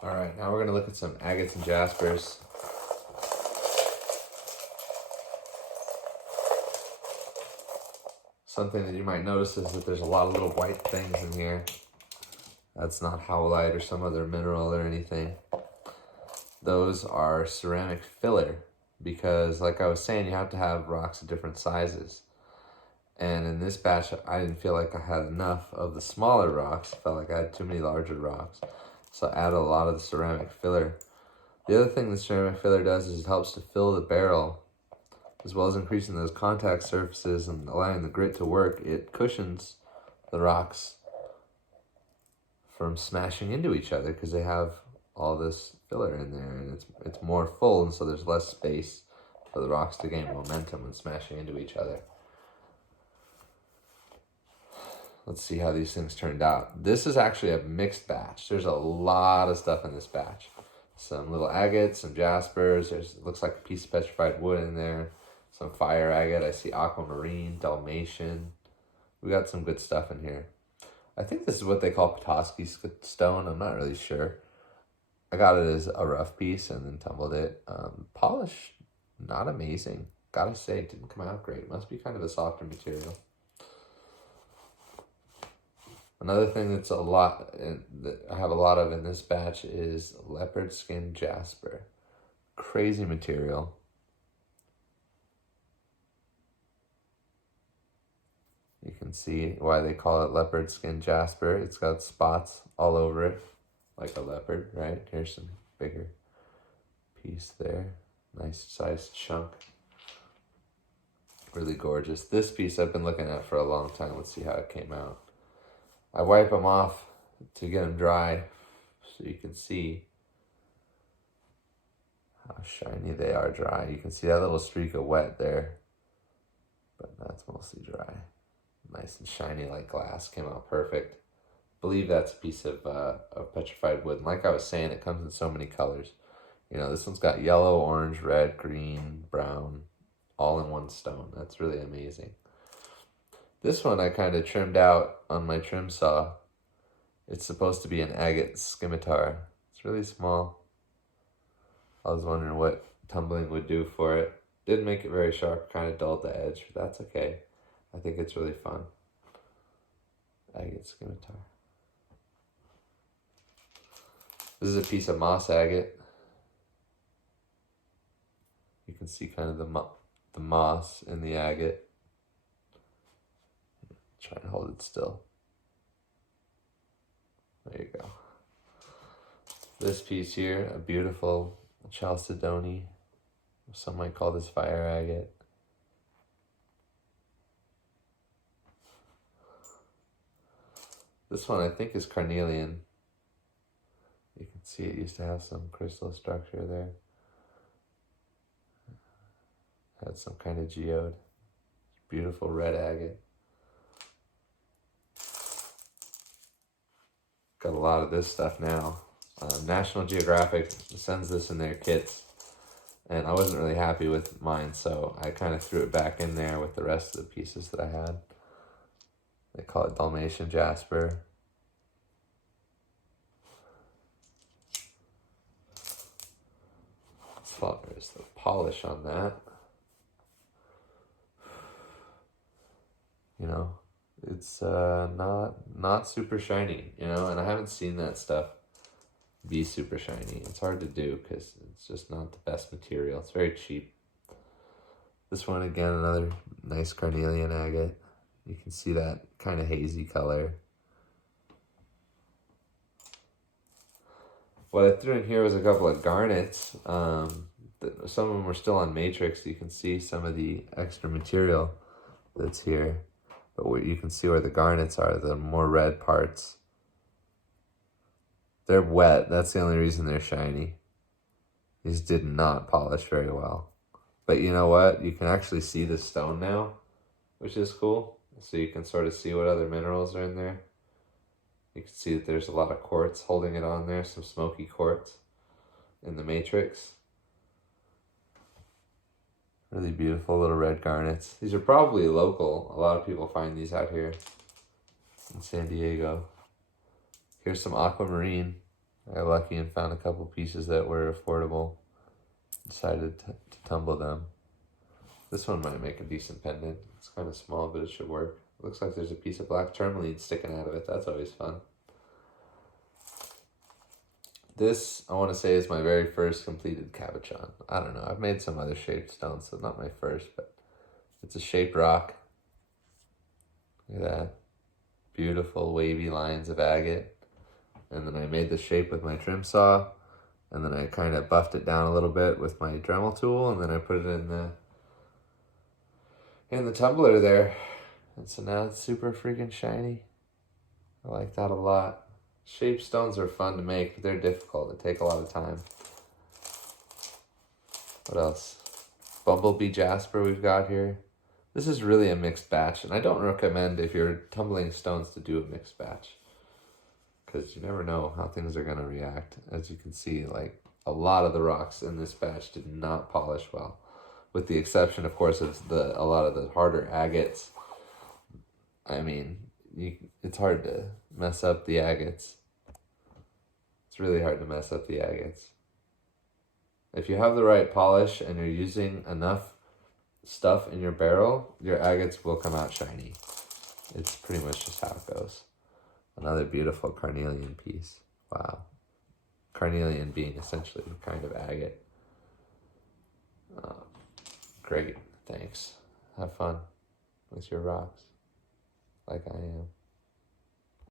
All right, now we're gonna look at some agates and jaspers. Something that you might notice is that there's a lot of little white things in here. That's not howlite or some other mineral or anything. Those are ceramic filler because, like I was saying, you have to have rocks of different sizes. And in this batch, I didn't feel like I had enough of the smaller rocks. I felt like I had too many larger rocks. So I added a lot of the ceramic filler. The other thing the ceramic filler does is it helps to fill the barrel, as well as increasing those contact surfaces and allowing the grit to work. It cushions the rocks from smashing into each other because they have all this filler in there, and it's more full, and so there's less space for the rocks to gain momentum when smashing into each other. Let's see how these things turned out. This is actually a mixed batch. There's a lot of stuff in this batch. Some little agates, some jaspers. It looks like a piece of petrified wood in there. Some fire agate. I see aquamarine, Dalmatian. We got some good stuff in here. I think this is what they call Petoskey stone. I'm not really sure. I got it as a rough piece and then tumbled it. Polish, not amazing. Gotta say, it didn't come out great. Must be kind of a softer material. Another thing that's that I have a lot of in this batch is leopard skin jasper. Crazy material. You can see why they call it leopard skin jasper. It's got spots all over it, like a leopard, right? Here's some bigger piece there. Nice sized chunk. Really gorgeous. This piece I've been looking at for a long time. Let's see how it came out. I wipe them off to get them dry so you can see how shiny they are dry. You can see that little streak of wet there, but that's mostly dry. Nice and shiny like glass, came out perfect. I believe that's a piece of petrified wood. And like I was saying, it comes in so many colors. You know, this one's got yellow, orange, red, green, brown, all in one stone. That's really amazing. This one I kind of trimmed out on my trim saw. It's supposed to be an agate scimitar. It's really small. I was wondering what tumbling would do for it. Didn't make it very sharp, kind of dulled the edge, but that's okay. I think it's really fun. Agate scimitar. This is a piece of moss agate. You can see kind of the moss in the agate. Try and hold it still. There you go. This piece here, a beautiful chalcedony. Some might call this fire agate. This one I think is carnelian. You can see it used to have some crystal structure there. Had some kind of geode. Beautiful red agate. Got a lot of this stuff now. National Geographic sends this in their kits, and I wasn't really happy with mine, so I kind of threw it back in there with the rest of the pieces that I had. They call it Dalmatian jasper. There's the polish on that. You know, it's not super shiny, you know, and I haven't seen that stuff be super shiny. It's hard to do because it's just not the best material. It's very cheap. This one, again, another nice carnelian agate. You can see that kind of hazy color. What I threw in here was a couple of garnets. Some of them were still on matrix. You can see some of the extra material that's here. But what you can see where the garnets are, the more red parts. They're wet. That's the only reason they're shiny. These did not polish very well. But you know what? You can actually see the stone now, which is cool. So you can sort of see what other minerals are in there. You can see that there's a lot of quartz holding it on there, some smoky quartz in the matrix. Really beautiful little red garnets. These are probably local. A lot of people find these out here in San Diego. Here's some aquamarine. I got lucky and found a couple pieces that were affordable. Decided to tumble them. This one might make a decent pendant. It's kind of small, but it should work. Looks like there's a piece of black tourmaline sticking out of it. That's always fun. This, I want to say, is my very first completed cabochon. I don't know. I've made some other shaped stones, so not my first, but it's a shaped rock. Look at that. Beautiful wavy lines of agate. And then I made the shape with my trim saw. And then I kind of buffed it down a little bit with my Dremel tool. And then I put it in the tumbler there. And so now it's super freaking shiny. I like that a lot. Shaped stones are fun to make, but they're difficult. They take a lot of time. What else? Bumblebee jasper we've got here. This is really a mixed batch, and I don't recommend if you're tumbling stones to do a mixed batch, because you never know how things are going to react. As you can see, like, a lot of the rocks in this batch did not polish well, with the exception, of course, of a lot of the harder agates. I mean, it's hard to mess up the agates. It's really hard to mess up the agates. If you have the right polish and you're using enough stuff in your barrel, your agates will come out shiny. It's pretty much just how it goes. Another beautiful carnelian piece. Wow. Carnelian being essentially a kind of agate. Great. Thanks. Have fun with your rocks, like I am.